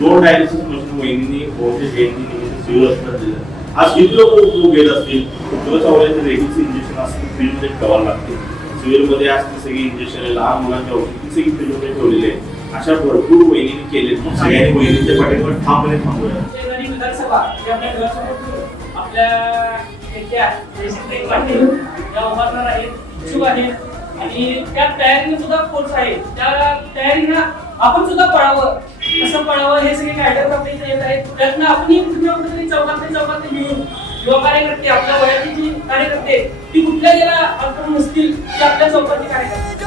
2 dialysis machine वहिनी बहुतेक जयंती civil hospital दिलं. आज किती लोक उपयोग घेत असतील. तुला रेडीच इंजेक्शन असतील फ्रीमध्ये ठेवावं लागते. सिव्हिलमध्ये असते सगळी इंजेक्शन लहान मुलांच्या औषधी सगळी फ्रीमध्ये ठेवलेले आहे. अशा भरपूर वहिनी केले. सगळ्यांनी वहिनीच्या पाठीवर ठामपणे थांबूया. विधानसभा आपल्या घरासमोर आपल्या उभारणार आहेत, इच्छुक आहेत आणि त्या तयारीने सुद्धा कोर्स आहे. त्या तयारीनं आपण सुद्धा पळावं, कसं पळावं हे सगळे गायडन्स आपल्या इथे येत आहेत. त्यातनं आपण कुठेतरी चौकात मिळून युवा कार्यकर्ते आपल्या वयाची जी कार्यकर्ते ती कुठल्या गेला आपण नसतील ते आपल्या चौकातले कार्यकर्ते